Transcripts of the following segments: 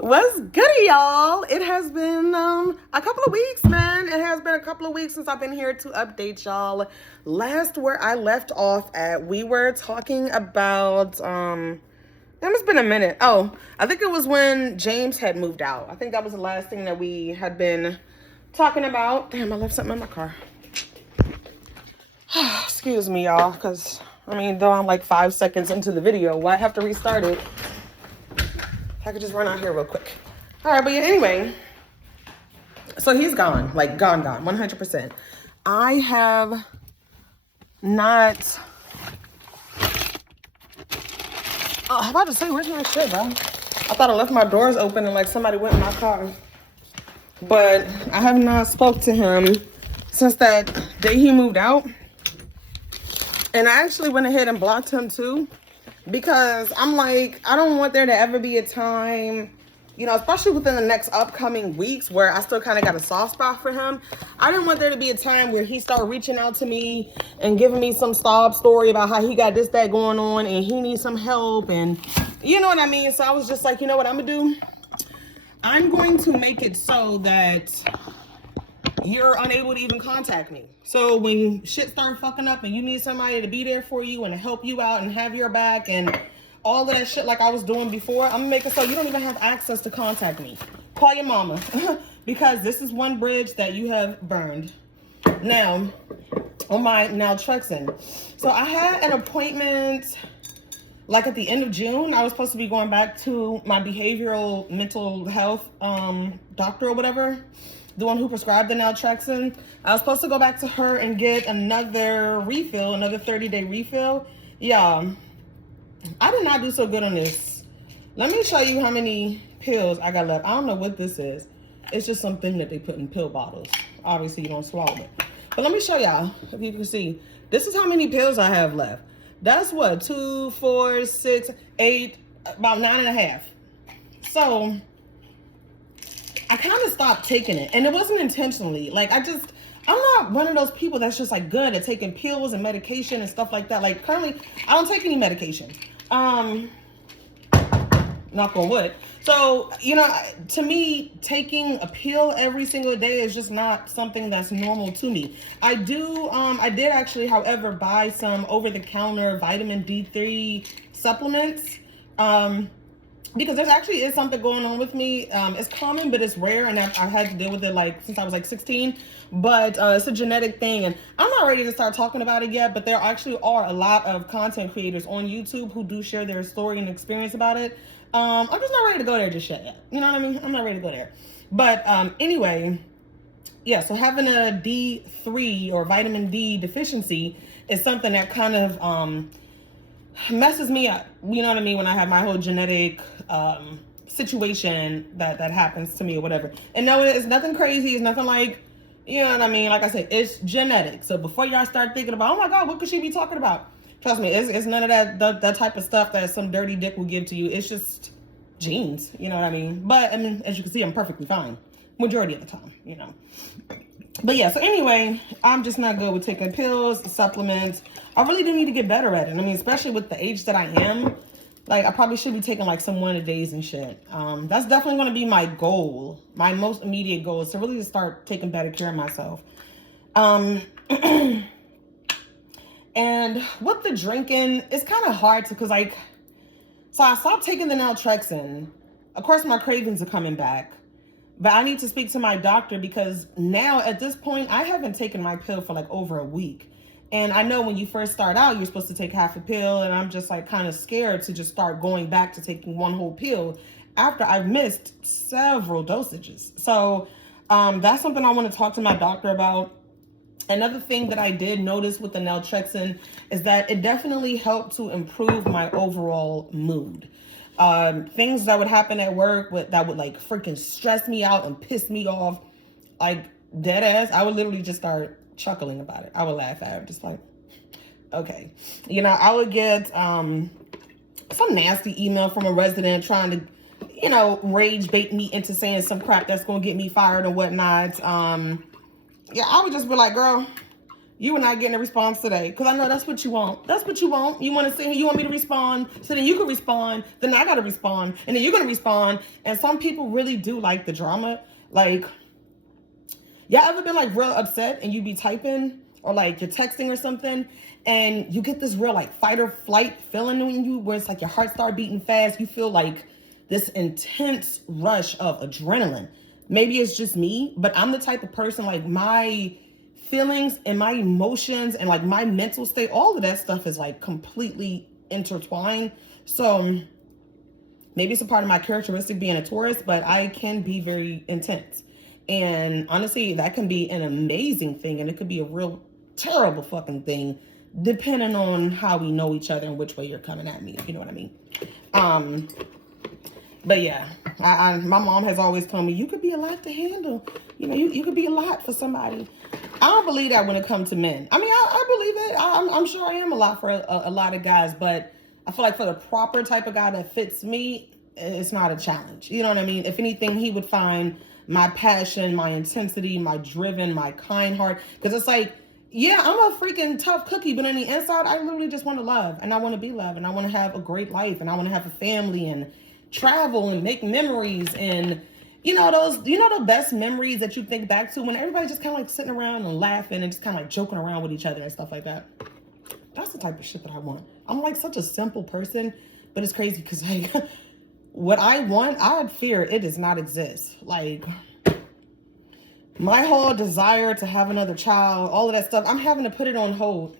What's goody, y'all? It has been a couple of weeks, man. It has been a couple of weeks since I've been here to update y'all. Last where I left off at, we were talking about it's been a minute. Oh, I think it was when James had moved out. I think that was the last thing that we had been talking about. Damn, I left something in my car. Excuse me, y'all, because though I'm like 5 seconds into the video, why have to restart it? I could just run out here real quick. All right, but yeah, anyway. So he's gone, like gone, 100%. I have not. Oh, I'm about to say, where's my shit, bro? I thought I left my doors open and like somebody went in my car. But I have not spoke to him since that day he moved out. And I actually went ahead and blocked him too. Because I'm like, I don't want there to ever be a time, especially within the next upcoming weeks where I still kind of got a soft spot for him. I didn't want there to be a time where he started reaching out to me and giving me some sob story about how he got this, that going on and he needs some help and you know what I mean? So I was just like, you know what I'm going to do? I'm going to make it so that you're unable to even contact me. So when shit start fucking up and you need somebody to be there for you and to help you out and have your back and all of that shit like I was doing before, I'm gonna make it so you don't even have access to contact me. Call your mama. Because this is one bridge that you have burned. Now, on my naltrexone. So I had an appointment like at the end of June. I was supposed to be going back to my behavioral mental health doctor or whatever. The one who prescribed the naltrexone. I was supposed to go back to her and get another refill, another 30-day refill. Yeah, I did not do so good on this. Let me show you how many pills I got left. I don't know what this is. It's just something that they put in pill bottles. Obviously, you don't swallow it. But let me show y'all, if you can see. This is how many pills I have left. That's what, 2, 4, 6, 8, about 9.5. So I kind of stopped taking it, and it wasn't intentionally. Like, I'm not one of those people that's just like good at taking pills and medication and stuff like that. Like currently, I don't take any medication. Knock on wood. So, to me, taking a pill every single day is just not something that's normal to me. I did actually, however, buy some over-the-counter vitamin D3 supplements. Because there's actually is something going on with me. It's common, but it's rare, and I've had to deal with it like since I was like 16. But it's a genetic thing, and I'm not ready to start talking about it yet. But there actually are a lot of content creators on YouTube who do share their story and experience about it. I'm just not ready to go there just yet. You know what I mean? I'm not ready to go there. But anyway, yeah. So having a D3 or vitamin D deficiency is something that kind of messes me up, you know what I mean, when I have my whole genetic situation that happens to me or whatever. And no, it's nothing crazy. It's nothing like, you know what I mean, like I said, it's genetic. So before y'all start thinking about, oh my God, what could she be talking about? Trust me, it's none of that type of stuff that some dirty dick will give to you. It's just genes, you know what I mean? But as you can see, I'm perfectly fine majority of the time, But yeah, so anyway, I'm just not good with taking pills, supplements. I really do need to get better at it. Especially with the age that I am, like I probably should be taking like some one-a-days and shit. That's definitely going to be my goal. My most immediate goal is to really just start taking better care of myself. And with the drinking, it's kind of hard to, so I stopped taking the naltrexone. Of course, my cravings are coming back. But I need to speak to my doctor because now at this point, I haven't taken my pill for like over a week. And I know when you first start out, you're supposed to take half a pill. And I'm just like kind of scared to just start going back to taking one whole pill after I've missed several dosages. So that's something I want to talk to my doctor about. Another thing that I did notice with the naltrexone is that it definitely helped to improve my overall mood. Things that would happen at work that would like freaking stress me out and piss me off, like dead ass, I would literally just start chuckling about it. I would laugh at it, just like, okay. I would get some nasty email from a resident trying to, rage bait me into saying some crap that's going to get me fired or whatnot. Yeah, I would just be like, girl, You are not getting a response today. Because I know that's what you want. That's what you want. You want to say, you want me to respond. So then you can respond. Then I got to respond. And then you're going to respond. And some people really do like the drama. Like, y'all ever been like real upset and you be typing or like you're texting or something and you get this real like fight or flight feeling in you where it's like your heart start beating fast. You feel like this intense rush of adrenaline. Maybe it's just me, but I'm the type of person like my feelings and my emotions and like my mental state, all of that stuff is like completely intertwined. So maybe it's a part of my characteristic being a Taurus, but I can be very intense. And honestly, that can be an amazing thing. And it could be a real terrible fucking thing, depending on how we know each other and which way you're coming at me, if you know what I mean. But yeah, my mom has always told me, you could be a lot to handle. You know, you could be a lot for somebody. I don't believe that when it comes to men. I mean, I believe it. I'm sure I am a lot for a lot of guys, but I feel like for the proper type of guy that fits me, it's not a challenge. You know what I mean? If anything, he would find my passion, my intensity, my driven, my kind heart. Because it's like, yeah, I'm a freaking tough cookie, but on the inside, I literally just want to love. And I want to be loved. And I want to have a great life. And I want to have a family and travel and make memories. And you know the best memories that you think back to when everybody's just kind of like sitting around and laughing and just kind of like joking around with each other and stuff like that. That's the type of shit that I want. I'm like such a simple person, but it's crazy because like what I want, I fear it does not exist. Like my whole desire to have another child, all of that stuff, I'm having to put it on hold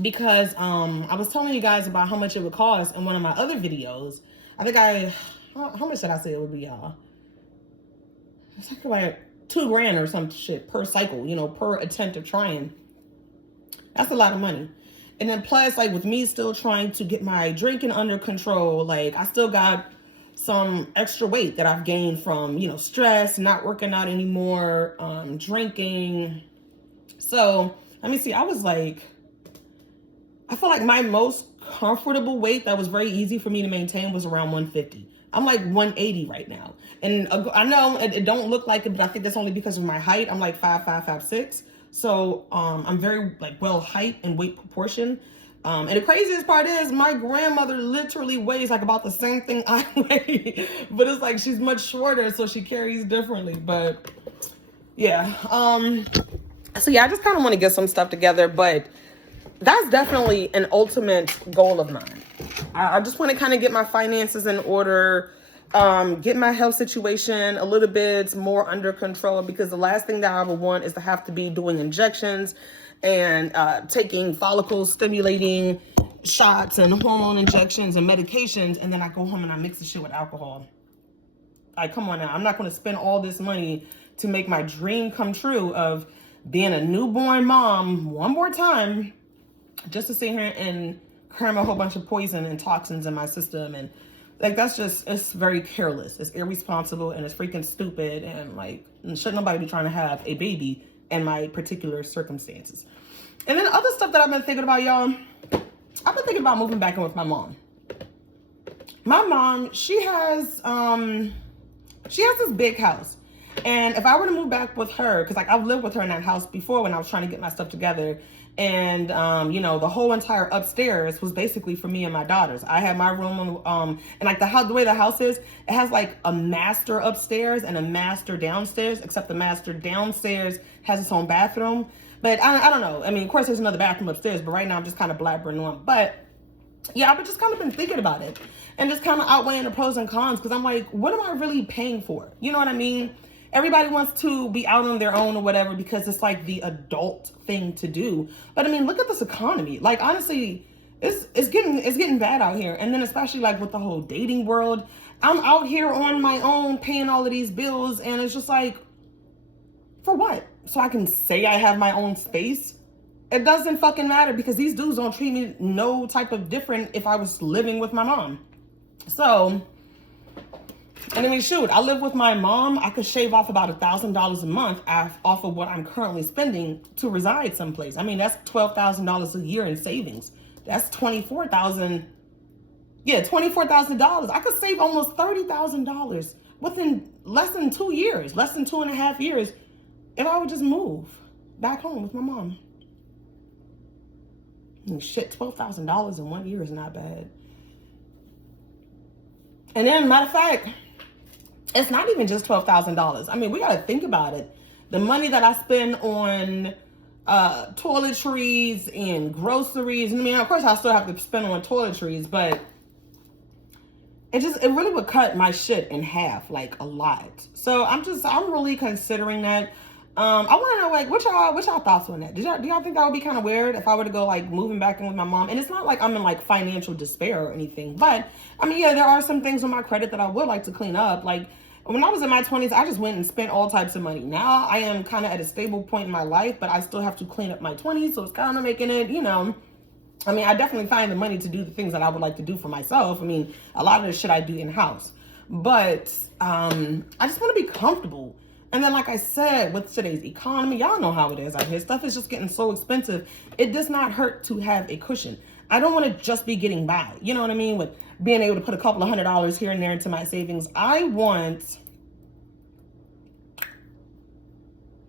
because I was telling you guys about how much it would cost in one of my other videos. I think how much did I say it would be, y'all? It's like $2,000 or some shit per cycle, you know, per attempt of trying. That's a lot of money. And then plus, like with me still trying to get my drinking under control, like I still got some extra weight that I've gained from, you know, stress, not working out anymore, drinking. So let me see. I feel like my most comfortable weight that was very easy for me to maintain was around 150. I'm like 180 right now. And I know it don't look like it, but I think that's only because of my height. I'm like 5'5", 5'6". So I'm very like well height and weight proportion. And the craziest part is my grandmother literally weighs like about the same thing I weigh, but it's like she's much shorter, so she carries differently. But yeah, so yeah, I just kind of want to get some stuff together, but that's definitely an ultimate goal of mine. I just want to kind of get my finances in order, get my health situation a little bit more under control, because the last thing that I would want is to have to be doing injections and taking follicle stimulating shots and hormone injections and medications, and then I go home and I mix the shit with alcohol. Like, come on now. I'm not going to spend all this money to make my dream come true of being a newborn mom one more time, just to sit here and cram a whole bunch of poison and toxins in my system. And like, that's just, it's very careless. It's irresponsible and it's freaking stupid. And like, shouldn't nobody be trying to have a baby in my particular circumstances. And then other stuff that I've been thinking about, y'all, I've been thinking about moving back in with my mom. My mom, she has this big house. And if I were to move back with her, because like I've lived with her in that house before when I was trying to get my stuff together. And, you know, the whole entire upstairs was basically for me and my daughters. I had my room, and like the way the house is, it has like a master upstairs and a master downstairs, except the master downstairs has its own bathroom. But I don't know. I mean, of course, there's another bathroom upstairs, but right now I'm just kind of blabbering on. But yeah, I've just kind of been thinking about it and just kind of outweighing the pros and cons, because I'm like, what am I really paying for? You know what I mean? Everybody wants to be out on their own or whatever because it's like the adult thing to do. But I mean, look at this economy. Like, honestly, it's getting bad out here. And then especially like with the whole dating world, I'm out here on my own paying all of these bills, and it's just like, for what? So I can say I have my own space? It doesn't fucking matter, because these dudes don't treat me no type of different if I was living with my mom. So, and I mean, shoot, I live with my mom. I could shave off about $1,000 a month off of what I'm currently spending to reside someplace. I mean, that's $12,000 a year in savings. That's $24,000. Yeah, $24,000. I could save almost $30,000 within less than 2 years, less than 2.5 years, if I would just move back home with my mom. Shit, $12,000 in 1 year is not bad. And then, matter of fact, it's not even just $12,000. I mean, we got to think about it. The money that I spend on toiletries and groceries. I mean, of course, I still have to spend on toiletries, but it really would cut my shit in half, like a lot. So I'm really considering that. I want to know, like, what y'all thoughts on that? Do y'all think that would be kind of weird if I were to go, like, moving back in with my mom? And it's not like I'm in, like, financial despair or anything, but I mean, yeah, there are some things on my credit that I would like to clean up. Like, when I was in my 20s, I just went and spent all types of money. Now I am kind of at a stable point in my life, but I still have to clean up my 20s, so it's kind of making it, you know. I mean, I definitely find the money to do the things that I would like to do for myself. I mean, a lot of the shit I do in-house, but I just want to be comfortable. And then, like I said, with today's economy, y'all know how it is out here. Stuff is just getting so expensive. It does not hurt to have a cushion. I don't want to just be getting by. You know what I mean? With being able to put a couple of $100 here and there into my savings. I want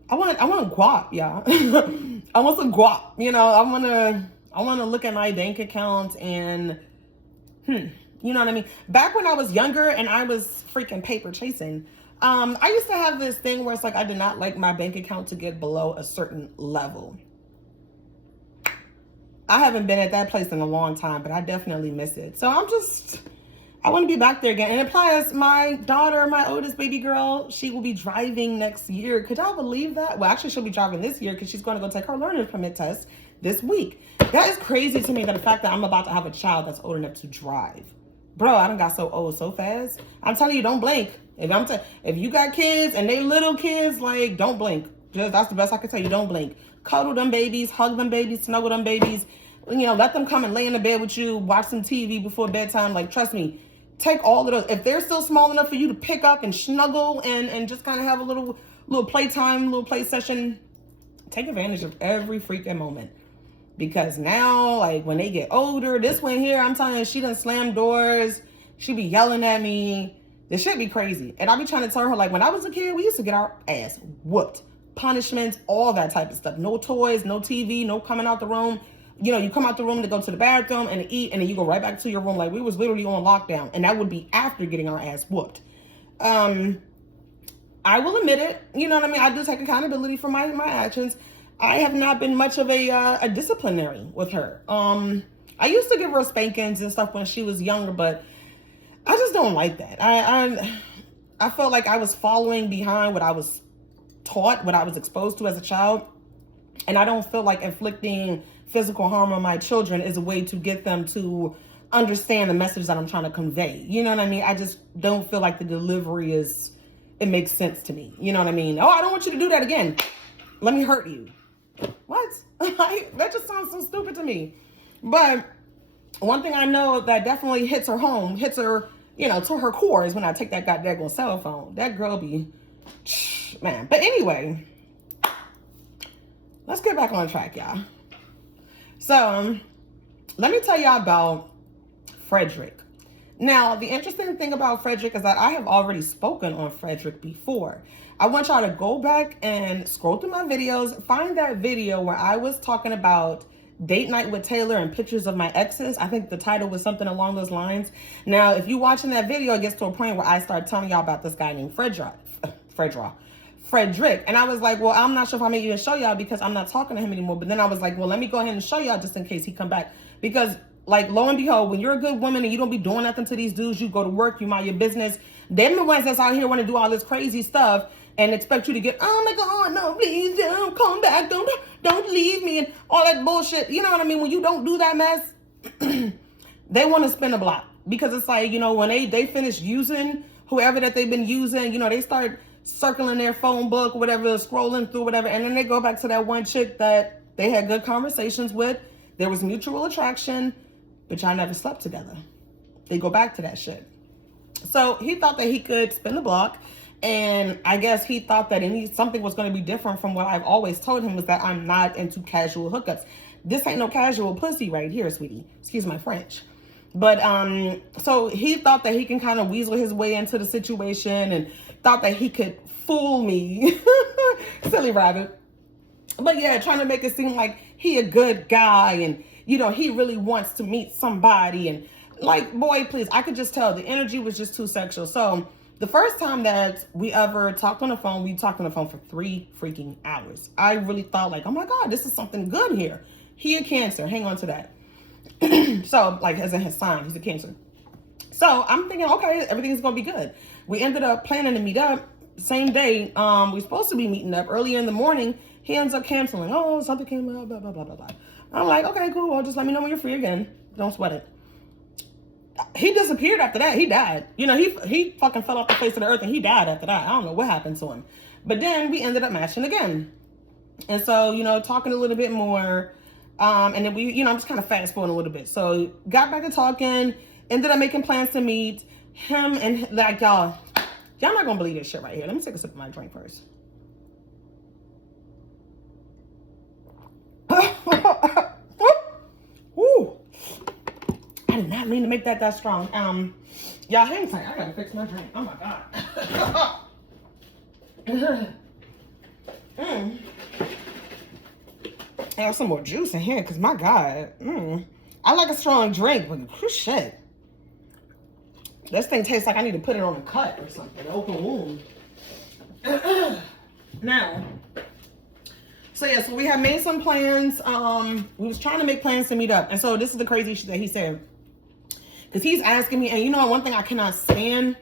guap, y'all. I want some guap. You know, I want to look at my bank account and, you know what I mean? Back when I was younger and I was freaking paper chasing, I used to have this thing where it's like I did not like my bank account to get below a certain level. I haven't been at that place in a long time, but I definitely miss it. So I want to be back there again. And it applies, my daughter, my oldest baby girl, she will be driving next year. Could y'all believe that? Well, actually, she'll be driving this year because she's going to go take her learning permit test this week. That is crazy to me, that the fact that I'm about to have a child that's old enough to drive. Bro, I done got so old so fast. I'm telling you, don't blink. If you got kids and they little kids, like, don't blink. That's the best I can tell you. Don't blink. Cuddle them babies, hug them babies, snuggle them babies. You know, let them come and lay in the bed with you, watch some TV before bedtime. Like, trust me, take all of those. If they're still small enough for you to pick up and snuggle and just kind of have a little playtime, little play session, take advantage of every freaking moment. Because now, like, when they get older, this one here, I'm telling you, she done slammed doors. She be yelling at me. This shit be crazy. And I be trying to tell her, like, when I was a kid, we used to get our ass whooped. Punishments, all that type of stuff. No toys, no TV, no coming out the room. You know, you come out the room to go to the bathroom and to eat, and then you go right back to your room. Like, we was literally on lockdown. And that would be after getting our ass whooped. I will admit it. You know what I mean? I do take accountability for my actions. I have not been much of a disciplinary with her. I used to give her spankings and stuff when she was younger, but I just don't like that. I felt like I was following behind what I was taught, what I was exposed to as a child. And I don't feel like inflicting physical harm on my children is a way to get them to understand the message that I'm trying to convey. You know what I mean? I just don't feel like the delivery it makes sense to me. You know what I mean? Oh, I don't want you to do that again. Let me hurt you. What? That just sounds so stupid to me. But one thing I know that definitely hits her, you know, to her core is when I take that goddamn cell phone. That girl be, man. But anyway, let's get back on track, y'all. So, let me tell y'all about Fredrick. Now, the interesting thing about Fredrick is that I have already spoken on Fredrick before. I want y'all to go back and scroll through my videos, find that video where I was talking about date night with Taylor and pictures of my exes. I think the title was something along those lines. Now, if you're watching that video, it gets to a point where I start telling y'all about this guy named Fredrick. And I was like, well, I'm not sure if I'm even show y'all because I'm not talking to him anymore. But then I was like, well, let me go ahead and show y'all just in case he come back. Because, like, lo and behold, when you're a good woman and you don't be doing nothing to these dudes, you go to work, you mind your business. Them the ones that's out here want to do all this crazy stuff and expect you to get, oh my God, no, please don't come back. Don't leave me and all that bullshit. You know what I mean? When you don't do that mess, they want to spin a block. Because it's like, you know, when they finish using whoever that they've been using, you know, they start circling their phone book, whatever, scrolling through whatever, and then they go back to that one chick that they had good conversations with. There was mutual attraction, but y'all never slept together. They go back to that shit. So he thought that he could spin the block, and I guess he thought that something was going to be different from what I've always told him, was that I'm not into casual hookups. This ain't no casual pussy right here, sweetie. Excuse my French. But so he thought that he can kind of weasel his way into the situation and thought that he could fool me. Silly rabbit. But yeah, trying to make it seem like he a good guy and you know, he really wants to meet somebody. And like, boy, please, I could just tell the energy was just too sexual. So the first time that we ever talked on the phone, we talked on the phone for 3 freaking hours. I really thought like, oh my God, this is something good here. He a Cancer, hang on to that. So like, as in his sign, he's a Cancer. So I'm thinking, okay, everything's gonna be good. We ended up planning to meet up same day. We supposed to be meeting up earlier in the morning. He ends up canceling. Oh, something came up, blah, blah, blah, blah, blah. I'm like, okay, cool. Well, just let me know when you're free again. Don't sweat it. He disappeared after that. He died. You know, he fucking fell off the face of the earth and he died after that. I don't know what happened to him. But then we ended up matching again. And so, you know, talking a little bit more. And then we, you know, I'm just kind of fast forwarding a little bit. So got back to talking, ended up making plans to meet him. And like, y'all not gonna believe this shit right here. Let me take a sip of my drink first. Woo. I did not mean to make that strong. Y'all hang tight. I gotta fix my drink. Oh my God. Add some more juice in here, because my God. I like a strong drink, but shit. This thing tastes like I need to put it on a cut or something, an open wound. Now, so yeah, so we have made some plans. We was trying to make plans to meet up. And so this is the crazy shit that he said. Because he's asking me, and you know, one thing I cannot stand,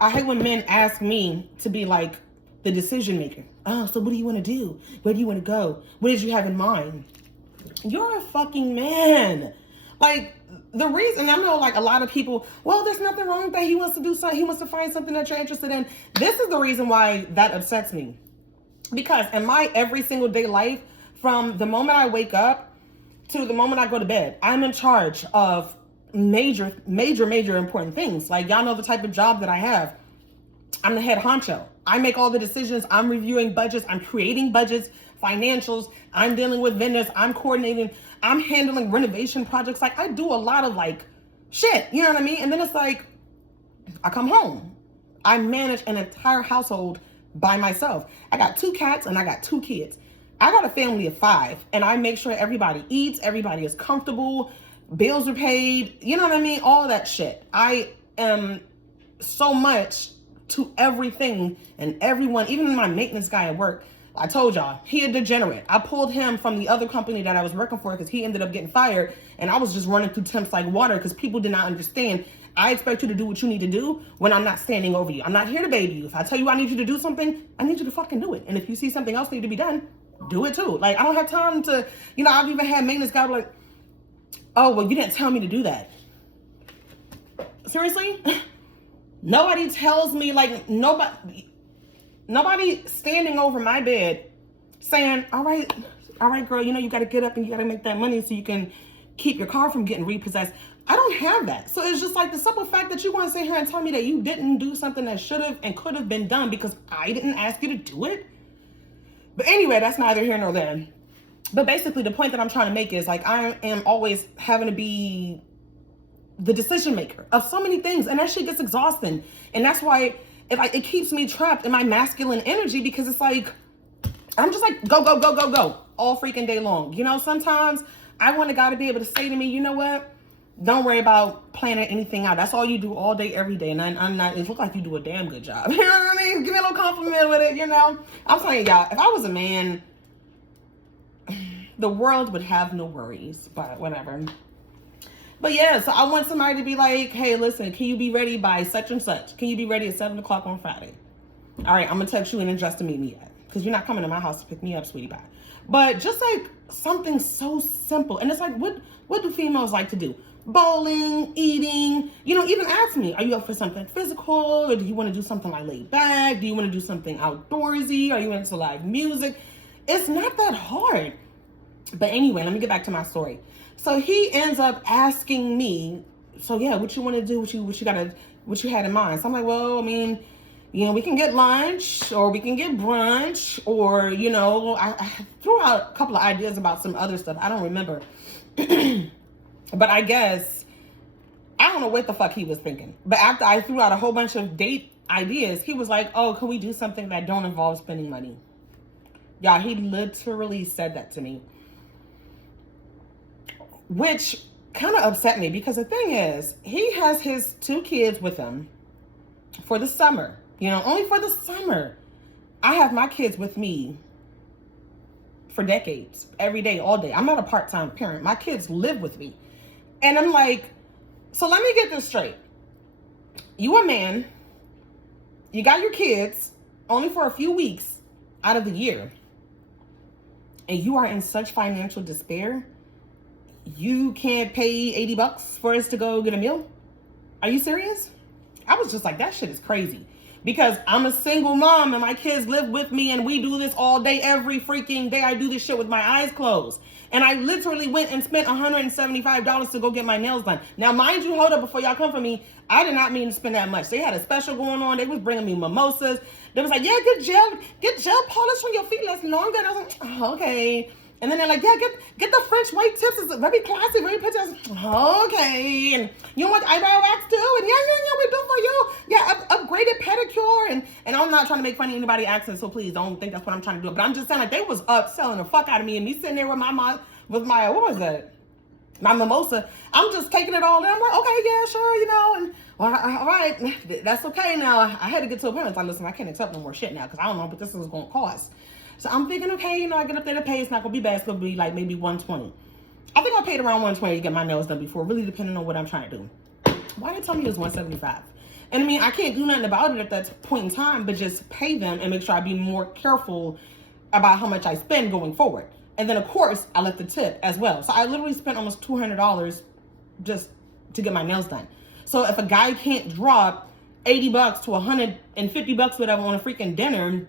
I hate when men ask me to be like the decision maker. Oh, so what do you want to do? Where do you want to go? What did you have in mind? You're a fucking man. Like, the reason, I know like a lot of people, well, there's nothing wrong with that. He wants to do something. He wants to find something that you're interested in. This is the reason why that upsets me. Because in my every single day life, from the moment I wake up to the moment I go to bed, I'm in charge of major important things. Like, y'all know the type of job that I have. I'm the head honcho. I make all the decisions. I'm reviewing budgets. I'm creating budgets, financials. I'm dealing with vendors. I'm coordinating. I'm handling renovation projects. Like, I do a lot of like shit, you know what I mean? And then it's like, I come home. I manage an entire household by myself. I got 2 cats and I got 2 kids. I got a family of 5 and I make sure everybody eats, everybody is comfortable, bills are paid, you know what I mean? All that shit. I am so much to everything and everyone, even my maintenance guy at work. I told y'all, he a degenerate. I pulled him from the other company that I was working for because he ended up getting fired, and I was just running through temps like water because people did not understand. I expect you to do what you need to do when I'm not standing over you. I'm not here to baby you. If I tell you I need you to do something, I need you to fucking do it. And if you see something else need to be done, do it too. Like, I don't have time to, you know, I've even had maintenance guys like, oh, well, you didn't tell me to do that. Seriously? Nobody tells me, like, nobody standing over my bed saying, all right, girl, you know, you got to get up and you got to make that money so you can keep your car from getting repossessed. I don't have that. So it's just like the simple fact that you want to sit here and tell me that you didn't do something that should have and could have been done because I didn't ask you to do it. But anyway, that's neither here nor there. But basically the point that I'm trying to make is like, I am always having to be the decision maker of so many things, and that shit gets exhausting. And that's why it keeps me trapped in my masculine energy, because it's like, I'm just like, go all freaking day long. You know, sometimes I want a guy to be able to say to me, you know what? Don't worry about planning anything out. That's all you do all day, every day. And I'm not, it looks like you do a damn good job. You know what I mean? Give me a little compliment with it, you know? I'm telling y'all, if I was a man, the world would have no worries, but whatever. But yeah, so I want somebody to be like, hey, listen, can you be ready by such and such? Can you be ready at 7 o'clock on Friday? All right, I'm going to text you and adjust to meet me at. Because you're not coming to my house to pick me up, sweetie pie. But just like something so simple. And it's like, what do females like to do? Bowling, eating, you know, even ask me, are you up for something physical? Or do you want to do something like laid back? Do you want to do something outdoorsy? Are you into live music? It's not that hard. But anyway, let me get back to my story. So he ends up asking me, so yeah, what you want to do? What you had in mind? So I'm like, well, I mean, you know, we can get lunch or we can get brunch, or, you know, I threw out a couple of ideas about some other stuff. I don't remember. But I guess, I don't know what the fuck he was thinking. But after I threw out a whole bunch of date ideas, he was like, oh, can we do something that don't involve spending money? Yeah, he literally said that to me. which kind of upset me because the thing is, he has his 2 kids with him for the summer, only for the summer. I have my kids with me for decades, every day, all day. I'm not a part-time parent. My kids live with me. And I'm like, so let me get this straight. You a man, you got your kids only for a few weeks out of the year, and you are in such financial despair, you can't pay $80 for us to go get a meal? Are you serious? I was just like, that shit is crazy. Because I'm a single mom and my kids live with me and we do this all day, every freaking day. I do this shit with my eyes closed. And I literally went and spent $175 to go get my nails done. Now, mind you, hold up before y'all come for me. I did not mean to spend that much. They had a special going on. They was bringing me mimosas. They was like, yeah, get gel polish on your feet less longer. And I was like, oh, okay. And then they're like, yeah, get the French white tips. It's very classy, very pretty. I was like, okay. And you want eyebrow wax too? And yeah, we do for you. Yeah, upgraded pedicure. And I'm not trying to make fun of anybody accent, so please don't think that's what I'm trying to do. But I'm just saying, like, they was selling the fuck out of me. And me sitting there with my what was that? My mimosa. I'm just taking it all in. I'm like, okay, yeah, sure, and all right, that's okay. Now, I had to get to a point. I was like, listen, I can't accept no more shit now because I don't know what this is going to cost. So I'm thinking, okay, I get up there to pay. It's not going to be bad. It's going to be like maybe $120. I think I paid around $120 to get my nails done before, really depending on what I'm trying to do. Why did they tell me it was $175? And I mean, I can't do nothing about it at that point in time, but just pay them and make sure I be more careful about how much I spend going forward. And then, of course, I left the tip as well. So I literally spent almost $200 just to get my nails done. So if a guy can't drop $80 to $150, whatever, on a freaking dinner,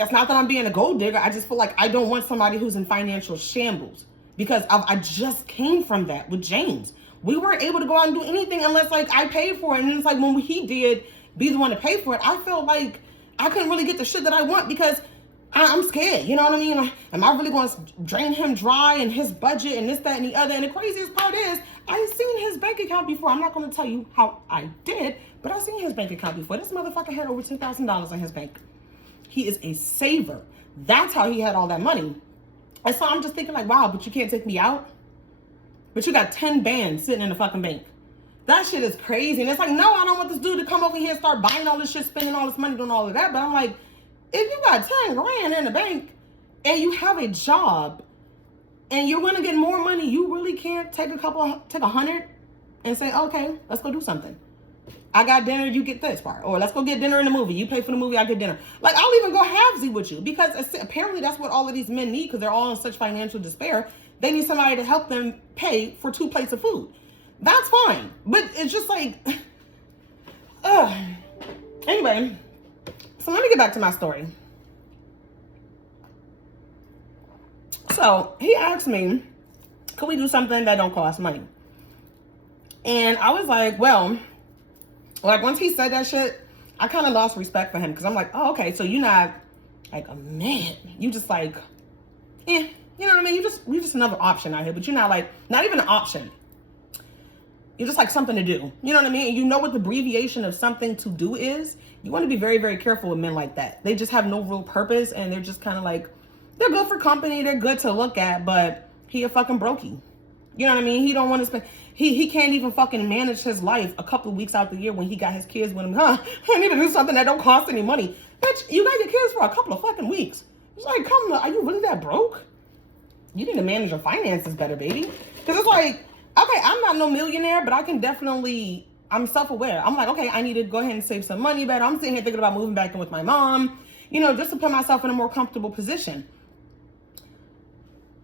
it's not that I'm being a gold digger. I just feel like I don't want somebody who's in financial shambles because I just came from that with James. We weren't able to go out and do anything unless like I paid for it. And it's like when he did be the one to pay for it, I felt like I couldn't really get the shit that I want because I'm scared. You know what I mean? Am I really going to drain him dry and his budget and this, that, and the other? And the craziest part is I've seen his bank account before. I'm not going to tell you how I did, but I've seen his bank account before. This motherfucker had over $10,000 in his bank. He is a saver. That's how he had all that money. And so I'm just thinking like, wow, but you can't take me out? But you got 10 bands sitting in the fucking bank. That shit is crazy. And it's like, no, I don't want this dude to come over here and start buying all this shit, spending all this money, doing all of that. But I'm like, if you got 10 grand in the bank and you have a job and you're going to get more money, you really can't take take 100 and say, okay, let's go do something. I got dinner, you get this part. Or let's go get dinner in the movie. You pay for the movie, I get dinner. Like, I'll even go halvesy with you because apparently that's what all of these men need because they're all in such financial despair. They need somebody to help them pay for 2 plates of food. That's fine. But it's just like, anyway, so let me get back to my story. So he asked me, could we do something that don't cost money? And I was like, well, like once he said that shit, I kind of lost respect for him because I'm like, oh, okay, so you're not like a man. You just like, you know what I mean? You're just another option out here, but you're not like, not even an option. You're just like something to do. You know what I mean? And you know what the abbreviation of something to do is? You want to be very, very careful with men like that. They just have no real purpose and they're just kind of like, they're good for company. They're good to look at, but he a fucking brokey. You know what I mean? He don't want to spend, he can't even fucking manage his life a couple of weeks out the year when he got his kids with him. I need to do something that don't cost any money. Bitch, you got your kids for a couple of fucking weeks. It's like, come on, are you really that broke? You need to manage your finances better, baby. Because it's like, okay, I'm not no millionaire, but I can definitely, I'm self-aware. I'm like, okay, I need to go ahead and save some money better. I'm sitting here thinking about moving back in with my mom, just to put myself in a more comfortable position.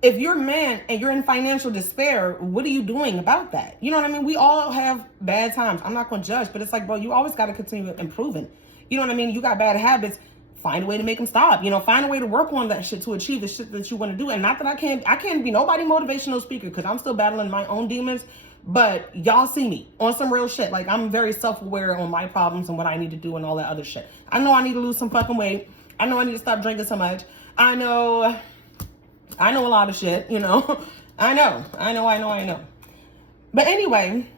If you're a man and you're in financial despair, what are you doing about that? You know what I mean? We all have bad times. I'm not going to judge, but it's like, bro, you always got to continue improving. You know what I mean? You got bad habits. Find a way to make them stop. Find a way to work on that shit to achieve the shit that you want to do. And not that I can't be nobody motivational speaker because I'm still battling my own demons. But y'all see me on some real shit. Like, I'm very self-aware on my problems and what I need to do and all that other shit. I know I need to lose some fucking weight. I know I need to stop drinking so much. I know a lot of shit, I know. But anyway,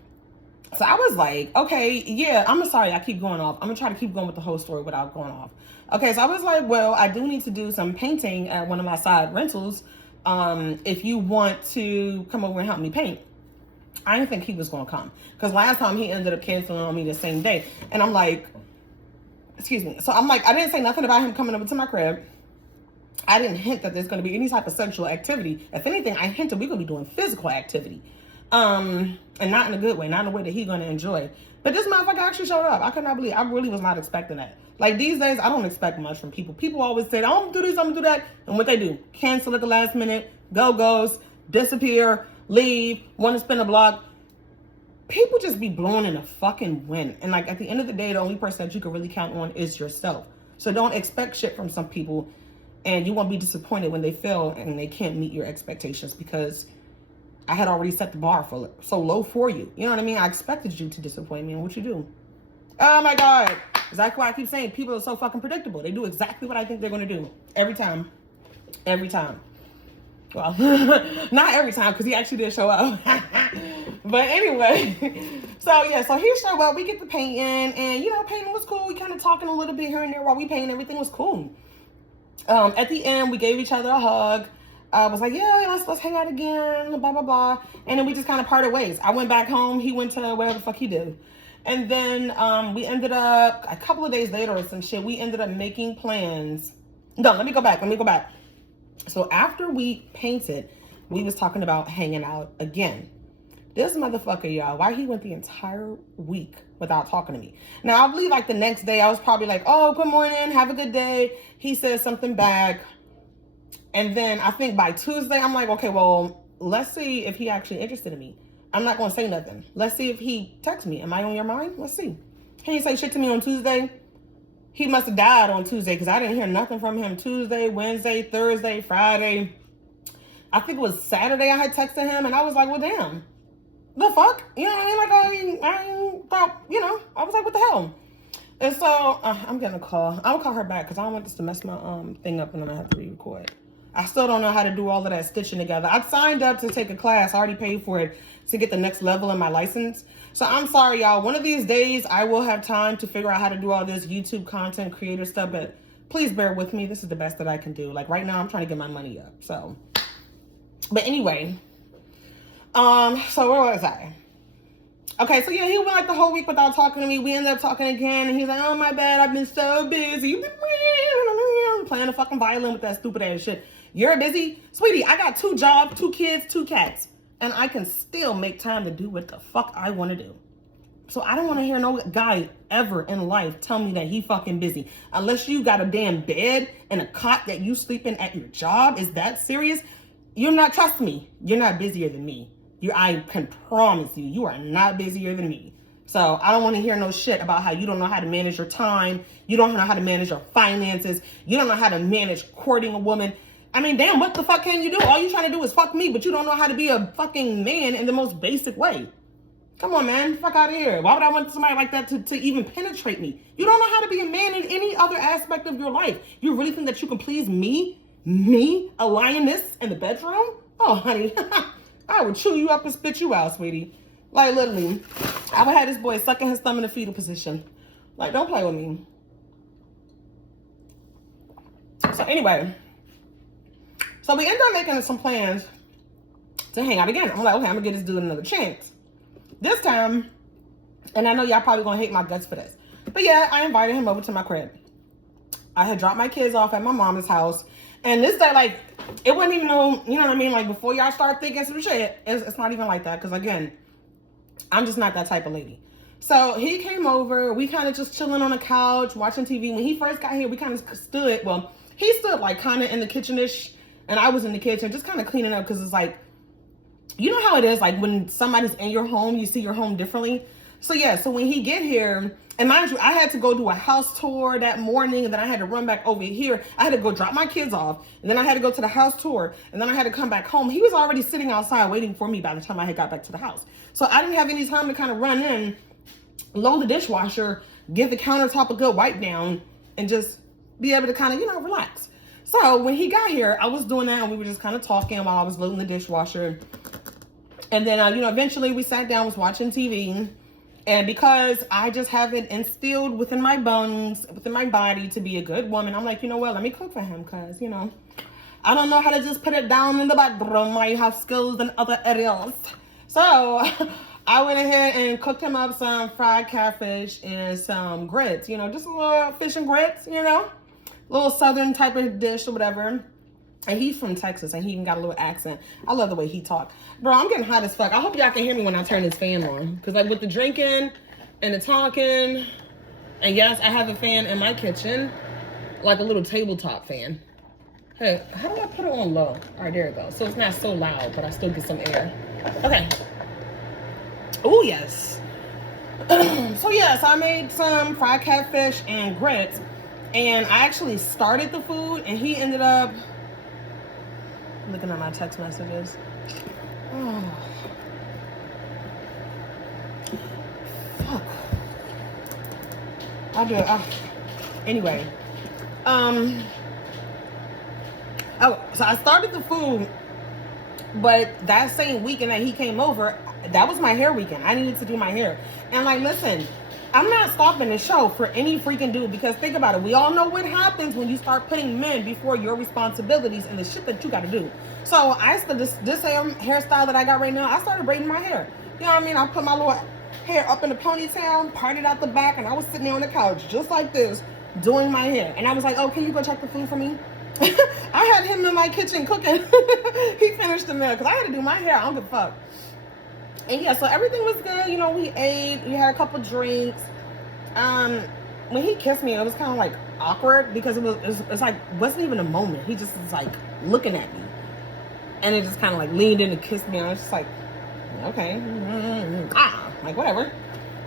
so I was like, okay, yeah, I'm sorry I keep going off. I'm going to try to keep going with the whole story without going off. Okay, so I was like, well, I do need to do some painting at one of my side rentals if you want to come over and help me paint. I didn't think he was going to come. Because last time he ended up canceling on me the same day. And I'm like, excuse me. So I'm like, I didn't say nothing about him coming over to my crib. I didn't hint that there's going to be any type of sexual activity. If anything, I hinted we're going to be doing physical activity. And not in a good way. Not in a way that he's going to enjoy. But this motherfucker actually showed up. I could not believe. I really was not expecting that. Like, these days, I don't expect much from people. People always say, I'm going to do this, I'm going to do that. And what they do? Cancel at the last minute. Go-goes. Disappear. Leave. Want to spin a block. People just be blown in the fucking wind. And, like, at the end of the day, the only person that you can really count on is yourself. So don't expect shit from some people. And you won't be disappointed when they fail and they can't meet your expectations, because I had already set the bar for so low for you. You know what I mean? I expected you to disappoint me, and what you do? Oh my God. Exactly why I keep saying people are so fucking predictable. They do exactly what I think they're going to do. Every time. Every time. Well, not every time, because he actually did show up. But anyway, so yeah, so he showed up. We get to painting, and you know, painting was cool. We kind of talking a little bit here and there while we painted. Everything was cool. At the end, we gave each other a hug. I was like, yeah, let's hang out again, blah, blah, blah. And then we just kind of parted ways. I went back home. He went to whatever the fuck he did. And then we ended up, a couple of days later or some shit, we ended up making plans. No, let me go back. So after we painted, we was talking about hanging out again. This motherfucker, y'all, why he went the entire week without talking to me. Now, I believe like the next day, I was probably like, oh, good morning, have a good day. He said something back. And then I think by Tuesday, I'm like, okay, well, let's see if he actually interested in me. I'm not going to say nothing. Let's see if he texts me. Am I on your mind? Let's see. He didn't say shit to me on Tuesday. He must have died on Tuesday, because I didn't hear nothing from him Tuesday, Wednesday, Thursday, Friday. I think it was Saturday I had texted him, and I was like, well, damn. The fuck? You know what I mean? Like, I thought, you know, I was like, what the hell? And so, I'm getting a call. I'll call her back, because I don't want this to mess my thing up, and then I have to re-record. I still don't know how to do all of that stitching together. I signed up to take a class. I already paid for it to get the next level in my license. So I'm sorry, y'all. One of these days, I will have time to figure out how to do all this YouTube content creator stuff, but please bear with me. This is the best that I can do. Like, right now, I'm trying to get my money up. So, but anyway, so where was I? Okay, so yeah, he went like the whole week without talking to me. We ended up talking again, and he's like, oh my bad, I've been so busy. Playing the fucking violin with that stupid ass shit. You're busy? Sweetie, I got 2 jobs, 2 kids, 2 cats. And I can still make time to do what the fuck I want to do. So I don't want to hear no guy ever in life tell me that he fucking busy. Unless you got a damn bed and a cot that you sleep in at your job. Is that serious? You're not, trust me, you're not busier than me. I can promise you, you are not busier than me. So I don't want to hear no shit about how you don't know how to manage your time. You don't know how to manage your finances. You don't know how to manage courting a woman. I mean, damn, what the fuck can you do? All you trying to do is fuck me, but you don't know how to be a fucking man in the most basic way. Come on, man. Fuck out of here. Why would I want somebody like that to even penetrate me? You don't know how to be a man in any other aspect of your life. You really think that you can please me? Me? A lioness in the bedroom? Oh, honey. I would chew you up and spit you out, sweetie. Like, literally. I would have this boy sucking his thumb in the fetal position. Like, don't play with me. So, anyway. So, we ended up making some plans to hang out again. I'm like, okay, I'm going to give this dude another chance. This time, and I know y'all probably going to hate my guts for this. But, yeah, I invited him over to my crib. I had dropped my kids off at my mama's house. And this day, like, it wasn't even no, you know what I mean? Like, before y'all start thinking some shit, it's not even like that. Because, again, I'm just not that type of lady. So he came over. We kind of just chilling on the couch, watching TV. When he first got here, we kind of stood. Well, he stood like kind of in the kitchen-ish. And I was in the kitchen just kind of cleaning up. Because it's like, you know how it is? Like when somebody's in your home, you see your home differently. So yeah, so when he get here, and mind you, I had to go do a house tour that morning, and then I had to run back over here. I had to go drop my kids off, and then I had to go to the house tour, and then I had to come back home. He was already sitting outside waiting for me by the time I had got back to the house. So I didn't have any time to kind of run in, load the dishwasher, give the countertop a good wipe down, and just be able to kind of, you know, relax. So when he got here, I was doing that, and we were just kind of talking while I was loading the dishwasher. And then, you know, eventually we sat down, was watching TV. And because I just have it instilled within my bones, within my body to be a good woman, I'm like, you know what, let me cook for him because, you know, I don't know how to just put it down in the bedroom. I have skills in other areas. So I went ahead and cooked him up some fried catfish and some grits, you know, just a little fish and grits, you know, little southern type of dish or whatever. And he's from Texas, and he even got a little accent. I love the way he talks. Bro, I'm getting hot as fuck. I hope y'all can hear me when I turn this fan on. Because, like, with the drinking and the talking, and yes, I have a fan in my kitchen, like a little tabletop fan. Hey, how do I put it on low? All right, there it goes. So it's not so loud, but I still get some air. Okay. Oh, yes. So, yes, I made some fried catfish and grits. And I actually started the food, and he ended up looking at my text messages. Oh. Fuck. I'll do it. Anyway. Oh, so I started the food, but that same weekend that he came over, that was my hair weekend. I needed to do my hair. And like, listen, I'm not stopping the show for any freaking dude, because think about it. We all know what happens when you start putting men before your responsibilities and the shit that you got to do. So I started this hairstyle that I got right now. I started braiding my hair. You know what I mean? I put my little hair up in the ponytail, parted out the back, and I was sitting there on the couch just like this, doing my hair. And I was like, oh, can you go check the food for me? I had him in my kitchen cooking. He finished the meal because I had to do my hair. I don't give a fuck. And yeah, so everything was good. You know, we ate. We had a couple drinks. When he kissed me, it was kind of like awkward because it's like wasn't even a moment. He just was like looking at me, and it just kind of like leaned in and kissed me. And I was just like, okay, like whatever.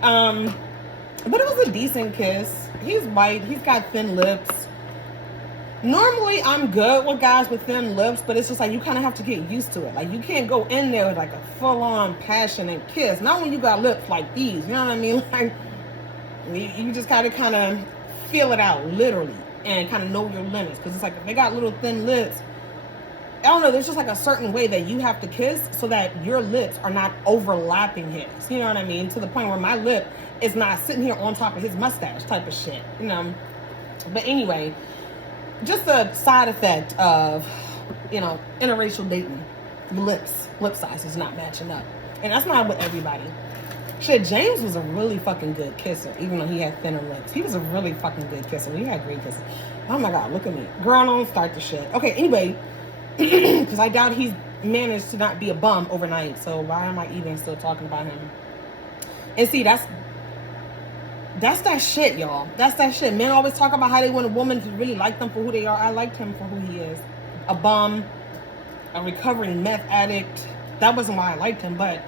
But it was a decent kiss. He's white. He's got thin lips. Normally, I'm good with guys with thin lips, but it's just like you kind of have to get used to it. Like, you can't go in there with like a full-on passionate kiss. Not when you got lips like these, you know what I mean? Like, you just gotta kind of feel it out, literally, and kind of know your limits. Because it's like, if they got little thin lips, I don't know, there's just like a certain way that you have to kiss so that your lips are not overlapping his. You know what I mean? To the point where my lip is not sitting here on top of his mustache type of shit, you know? But anyway, just a side effect of, you know, interracial dating. Lip size is not matching up. And that's not with everybody. Shit, James was a really fucking good kisser, even though he had thinner lips. He was a really fucking good kisser. He had great kisses. Oh my God, look at me. Girl, don't start the shit. Okay, anyway, because I doubt he's managed to not be a bum overnight. So why am I even still talking about him? And see, that's that shit, y'all. That's that shit. Men always talk about how they want a woman to really like them for who they are. I liked him for who he is. A bum, a recovering meth addict. That wasn't why I liked him, but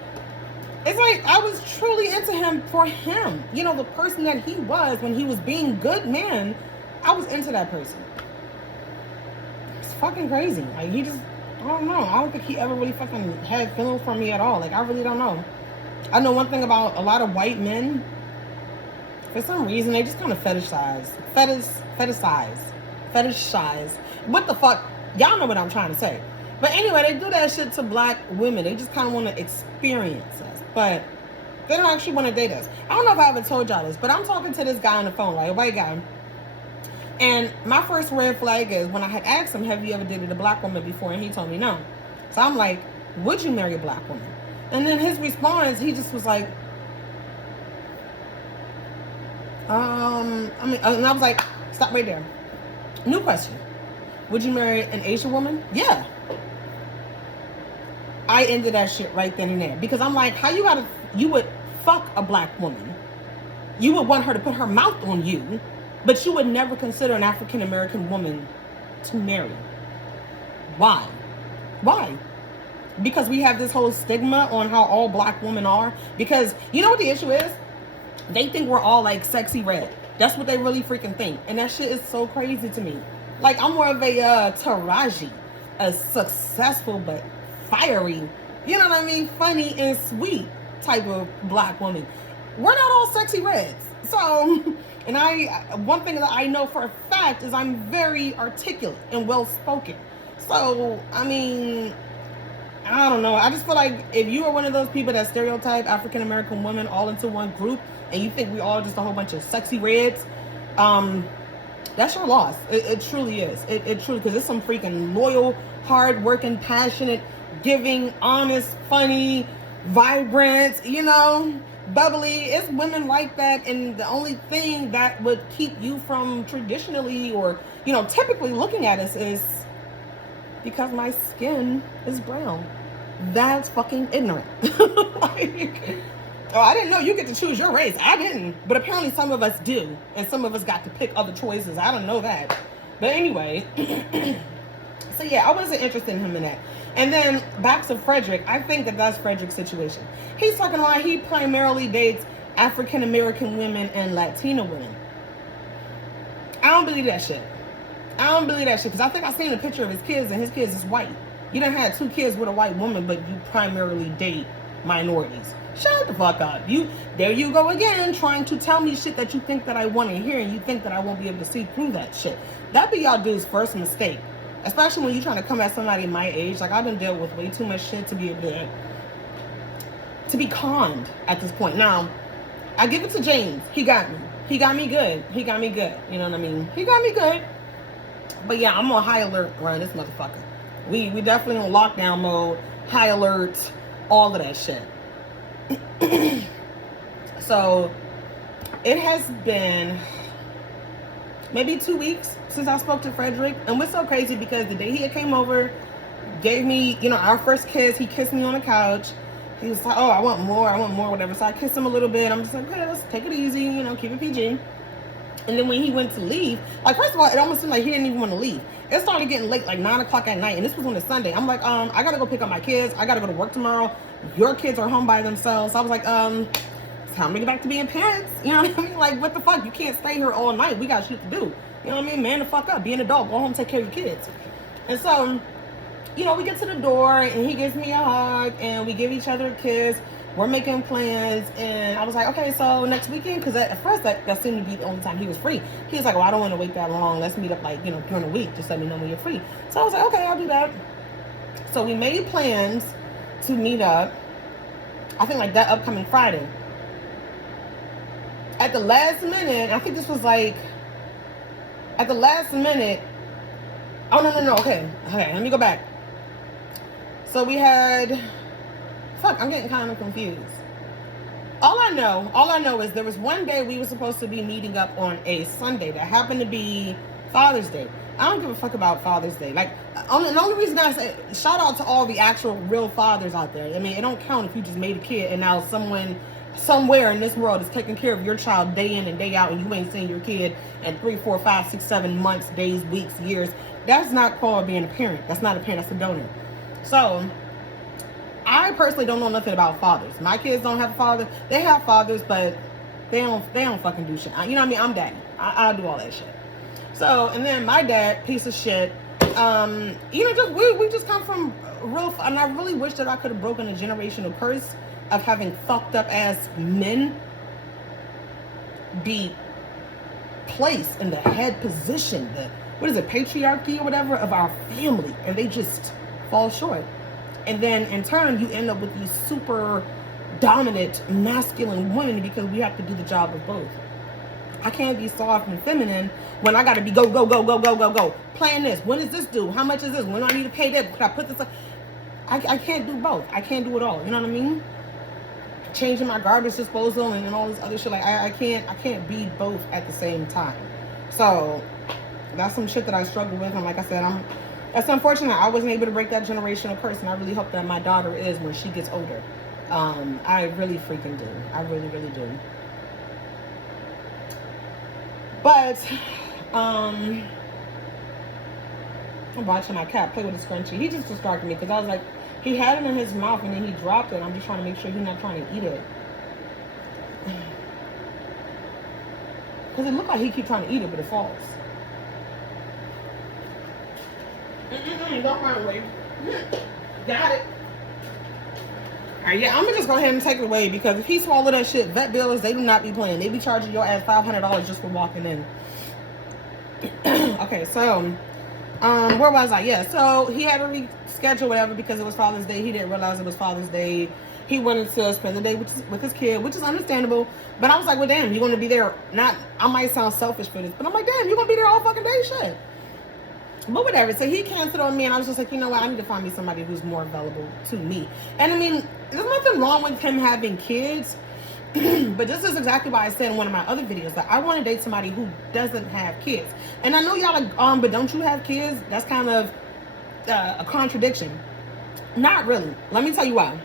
it's like I was truly into him for him. You know, the person that he was when he was being good man, I was into that person. It's fucking crazy. Like, he just, I don't know. I don't think he ever really fucking had feelings for me at all. Like, I really don't know. I know one thing about a lot of white men. For some reason, they just kind of fetishize. What the fuck? Y'all know what I'm trying to say. But anyway, they do that shit to black women. They just kind of want to experience us. But they don't actually want to date us. I don't know if I ever told y'all this, but I'm talking to this guy on the phone, right? A white guy. And my first red flag is when I had asked him, have you ever dated a black woman before? And he told me no. So I'm like, would you marry a black woman? And then his response, he just was like, and I was like, stop right there. New question. Would you marry an Asian woman? Yeah. I ended that shit right then and there. Because I'm like, you would fuck a black woman. You would want her to put her mouth on you, but you would never consider an African American woman to marry. Why? Why? Because we have this whole stigma on how all black women are. Because you know what the issue is? They think we're all like sexy red. That's what they really freaking think. And that shit is so crazy to me. Like, I'm more of a Taraji, a successful but fiery, you know what I mean, funny and sweet type of black woman. We're not all sexy reds. So, and one thing that I know for a fact is I'm very articulate and well-spoken. So, I mean, I don't know. I just feel like if you are one of those people that stereotype African-American women all into one group and you think we all just a whole bunch of sexy reds, That's your loss. It truly is. It truly, because it's some freaking loyal, hard-working, passionate, giving, honest, funny, vibrant, you know, bubbly. It's women like that, and the only thing that would keep you from traditionally or, you know, typically looking at us is because my skin is brown. That's fucking ignorant. Like, oh, I didn't know you get to choose your race. I didn't. But apparently some of us do. And some of us got to pick other choices. I don't know that. But anyway. So yeah, I wasn't interested in him in that. And then back to Fredrick. I think that that's Fredrick's situation. He's talking about he primarily dates African American women and Latina women. I don't believe that shit. I don't believe that shit. Because I think I seen a picture of his kids and his kids is white. You done had 2 kids with a white woman, but you primarily date minorities. Shut the fuck up. There you go again, trying to tell me shit that you think that I want to hear, and you think that I won't be able to see through that shit. That be y'all dude's first mistake. Especially when you're trying to come at somebody my age. Like, I've been dealt with way too much shit to be able to be conned at this point. Now, I give it to James. He got me. He got me good. He got me good. You know what I mean? He got me good. But yeah, I'm on high alert around this motherfucker. We definitely on lockdown mode, high alert, all of that shit. So it has been maybe 2 weeks since I spoke to Fredrick, and what's so crazy because the day he came over, gave me, you know, our first kiss, he kissed me on the couch. He was like, oh, I want more, whatever. So I kissed him a little bit. I'm just like, okay, let's take it easy, you know, keep it PG. And then when he went to leave, like, first of all, it almost seemed like he didn't even want to leave. It started getting late, like 9 o'clock at night, and this was on a Sunday. I'm like, I gotta go pick up my kids. I gotta go to work tomorrow. Your kids are home by themselves. So I was like, it's time to get back to being parents. You know what I mean? Like, what the fuck? You can't stay here all night. We got shit to do. You know what I mean? Man the fuck up. Be an adult. Go home, take care of your kids. And so, you know, we get to the door, and he gives me a hug, and we give each other a kiss. We're making plans, and I was like, okay, so next weekend, because at first that seemed to be the only time he was free. He was like, well, I don't want to wait that long. Let's meet up, like, you know, during the week. Just let me know when you're free. So I was like, okay, I'll do that. So we made plans to meet up, I think, like, that upcoming Friday. At the last minute, I think this was like, at the last minute, oh, no, okay, let me go back. So we had, fuck, I'm getting kind of confused. All I know is there was one day we were supposed to be meeting up on a Sunday that happened to be Father's Day. I don't give a fuck about Father's Day. Like, the only reason I say, shout out to all the actual real fathers out there. I mean, it don't count if you just made a kid and now someone somewhere in this world is taking care of your child day in and day out, and you ain't seen your kid in 3, 4, 5, 6, 7 months, days, weeks, years. That's not called being a parent. That's not a parent. That's a donor. So I personally don't know nothing about fathers. My kids don't have a father. They have fathers, but they don't fucking do shit. You know what I mean? I'm daddy. I'll do all that shit. So, and then my dad, piece of shit. You know, just we just come from real. And I really wish that I could have broken a generational curse of having fucked up ass men be placed in the head position, the what is it, patriarchy or whatever of our family, and they just fall short. And then in turn, you end up with these super dominant masculine women because we have to do the job of both. I can't be soft and feminine when I got to be go. Plan this. When does this due? How much is this? When do I need to pay that? Could I put this up? I can't do both. I can't do it all. You know what I mean? Changing my garbage disposal and all this other shit. Like, I can't be both at the same time. So that's some shit that I struggle with. And like I said, that's unfortunate. I wasn't able to break that generational curse, and I really hope that my daughter is when she gets older. I really freaking do. I really, really do. But I'm watching my cat play with a scrunchie. He just distracted me because I was like, he had it in his mouth and then he dropped it. I'm just trying to make sure he's not trying to eat it. Because it looked like he keeps trying to eat it, but it falls. Don't run away. Got it. Alright, yeah, I'm gonna just go ahead and take it away because if he swallowed that shit, vet bills, they do not be playing. They be charging your ass $500 just for walking in. Okay, so where was I? Yeah, so he had to reschedule whatever because it was Father's Day. He didn't realize it was Father's Day. he wanted to spend the day with his kid, which is understandable. But I was like, well, damn, you're going to be there. Not, I might sound selfish for this, but I'm like, damn, you're going to be there all fucking day, shit. But whatever. So he canceled on me, and I was just like, you know what? I need to find me somebody who's more available to me. And I mean, there's nothing wrong with him having kids. But this is exactly why I said in one of my other videos that I want to date somebody who doesn't have kids. And I know y'all like, but don't you have kids? That's kind of a contradiction. Not really. Let me tell you why.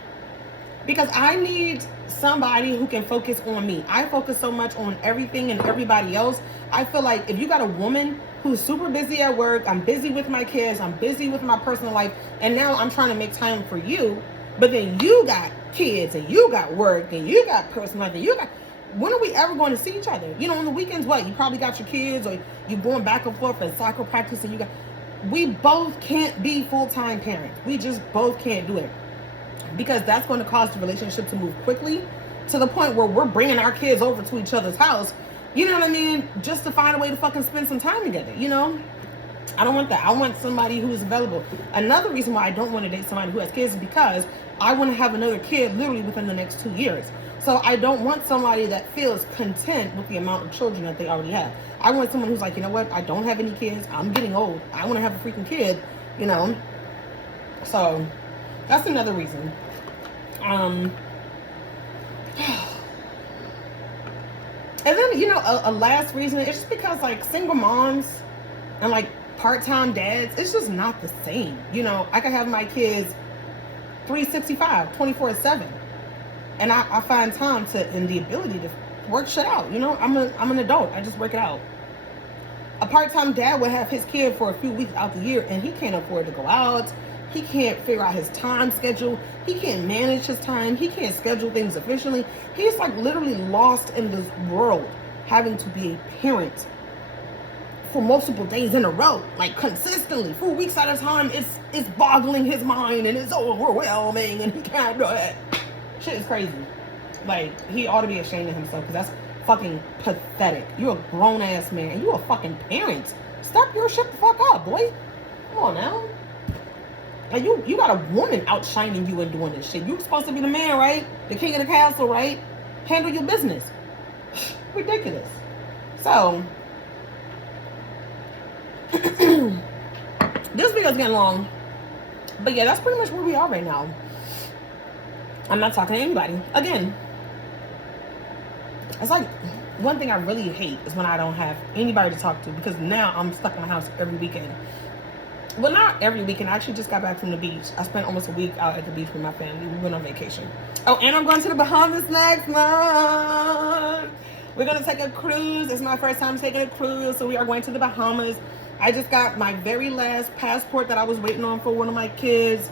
Because I need somebody who can focus on me. I focus so much on everything and everybody else. I feel like if you got a woman who's super busy at work, I'm busy with my kids, I'm busy with my personal life, and now I'm trying to make time for you, but then you got kids and you got work and you got personal life and you got, when are we ever going to see each other? You know, on the weekends, what? You probably got your kids, or you're going back and forth at soccer practice, and we both can't be full-time parents. We just both can't do it. Because that's going to cause the relationship to move quickly to the point where we're bringing our kids over to each other's house. You know what I mean? Just to find a way to fucking spend some time together, you know? I don't want that. I want somebody who's available. Another reason why I don't want to date somebody who has kids is because I want to have another kid literally within the next 2 years. So I don't want somebody that feels content with the amount of children that they already have. I want someone who's like, you know what? I don't have any kids. I'm getting old. I want to have a freaking kid, you know? So that's another reason. And then, you know, a last reason is just because, like, single moms and, like, part-time dads, it's just not the same. You know, I can have my kids 365, 24/7. And I find time and the ability to work shit out. You know, I'm an adult. I just work it out. A part-time dad would have his kid for a few weeks out the year, and he can't afford to go out. He can't figure out his time schedule. He can't manage his time. He can't schedule things efficiently. He's like literally lost in this world, having to be a parent for multiple days in a row, like consistently for weeks at a time. It's boggling his mind, and it's overwhelming, and he can't do it. Shit is crazy. Like, he ought to be ashamed of himself, because that's fucking pathetic. You're a grown ass man, and you're a fucking parent. Step your shit the fuck up, boy. Come on now. Like, you got a woman outshining you and doing this shit. You're supposed to be the man, right? The king of the castle, right? Handle your business. Ridiculous. So, this video's getting long. But yeah, that's pretty much where we are right now. I'm not talking to anybody. Again, it's like, one thing I really hate is when I don't have anybody to talk to, because now I'm stuck in the house every weekend. Well, not every weekend. I actually just got back from the beach. I spent almost a week out at the beach with my family. We went on vacation. Oh, and I'm going to the Bahamas next month. We're going to take a cruise. It's my first time taking a cruise, so we are going to the Bahamas. I just got my very last passport that I was waiting on for one of my kids.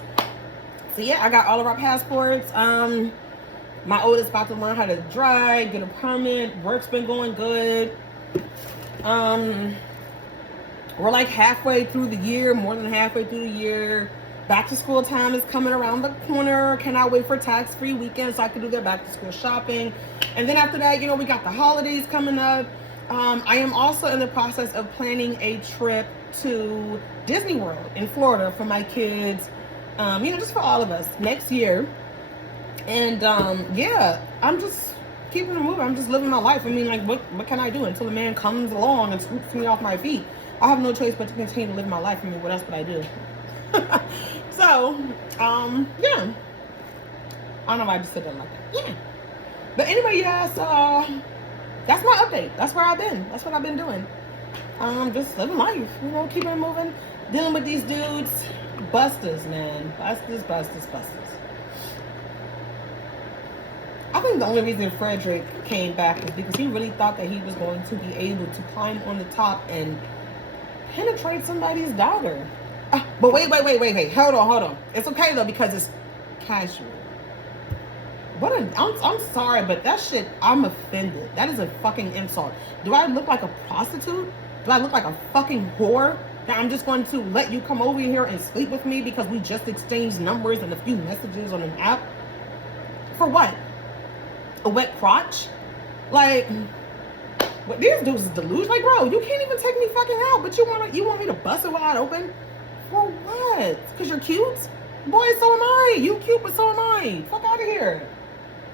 So yeah, I got all of our passports. My oldest about to learn how to drive, get a permit. Work's been going good. We're like halfway through the year, more than halfway through the year. Back to school time is coming around the corner. Cannot wait for tax-free weekends so I can do their back to school shopping. And then after that, you know, we got the holidays coming up. I am also in the process of planning a trip to Disney World in Florida for my kids. You know, just for all of us next year. And yeah, I'm just keeping it moving. I'm just living my life. I mean, like, what can I do until a man comes along and swoops me off my feet? I have no choice but to continue to live my life. I mean, what else would I do? So, yeah. I don't know why I just said that like that. Yeah. But anyway, yes, that's my update. That's where I've been. That's what I've been doing. Just living life, you know, keeping it moving. Dealing with these dudes. Busters, man. Busters. I think the only reason Fredrick came back was because he really thought that he was going to be able to climb on the top and penetrate somebody's daughter. But wait. Hold on. It's okay though, because it's casual. I'm sorry, but that shit, I'm offended. That is a fucking insult. Do I look like a prostitute? Do I look like a fucking whore? That I'm just going to let you come over here and sleep with me because we just exchanged numbers and a few messages on an app? For what? A wet crotch? Like, what, these dudes is delusional. Like, bro, you can't even take me fucking out, but you want me to bust it wide open? For what? Because you're cute? Boy, so am I. You cute, but so am I. Fuck out of here.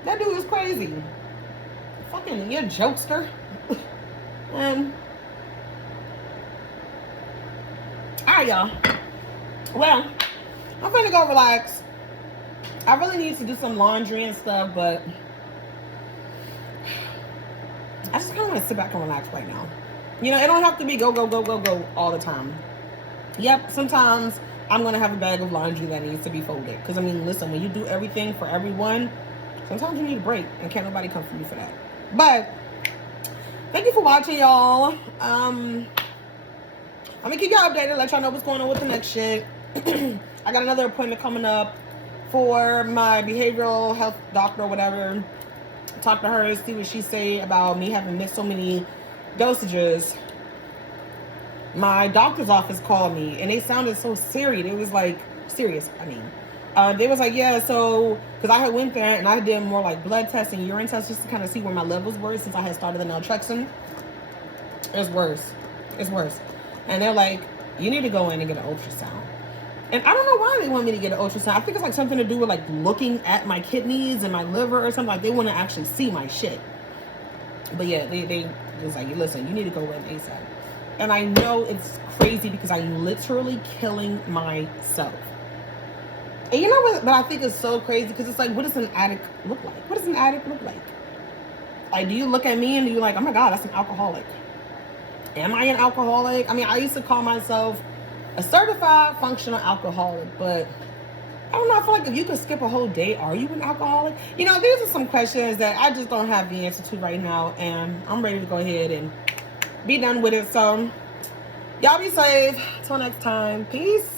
That dude is crazy. Fucking, you're a jokester. And alright, y'all. Well, I'm gonna go relax. I really need to do some laundry and stuff, but I just kind of want to sit back and relax right now. You know, it don't have to be go, go, go, go, go all the time. Yep, sometimes I'm going to have a bag of laundry that needs to be folded. Because, I mean, listen, when you do everything for everyone, sometimes you need a break. And can't nobody come for you for that. But, thank you for watching, y'all. I'm going to keep y'all updated, let y'all know what's going on with the next shit. I got another appointment coming up for my behavioral health doctor or whatever. Talk to her, see what she say about me having missed so many dosages. My doctor's office called me and they sounded so serious. It was like serious. I mean, they was like, yeah, so because I had went there and I did more like blood tests and urine tests just to kind of see where my levels were since I had started the naltrexone. It's worse. It's worse. And they're like, you need to go in and get an ultrasound. And I don't know why they want me to get an ultrasound. I think it's like something to do with like looking at my kidneys and my liver or something. Like they want to actually see my shit. But yeah, they was like, listen, you need to go in ASAP. And I know it's crazy because I'm literally killing myself. And you know what I think is so crazy? Because it's like, what does an addict look like? What does an addict look like? Like, do you look at me and you're like, oh my God, that's an alcoholic. Am I an alcoholic? I mean, I used to call myself a certified functional alcoholic, but I don't know. I feel like if you could skip a whole day, are you an alcoholic? You know, these are some questions that I just don't have the answer to right now, and I'm ready to go ahead and be done with it. So, y'all be safe. Till next time. Peace.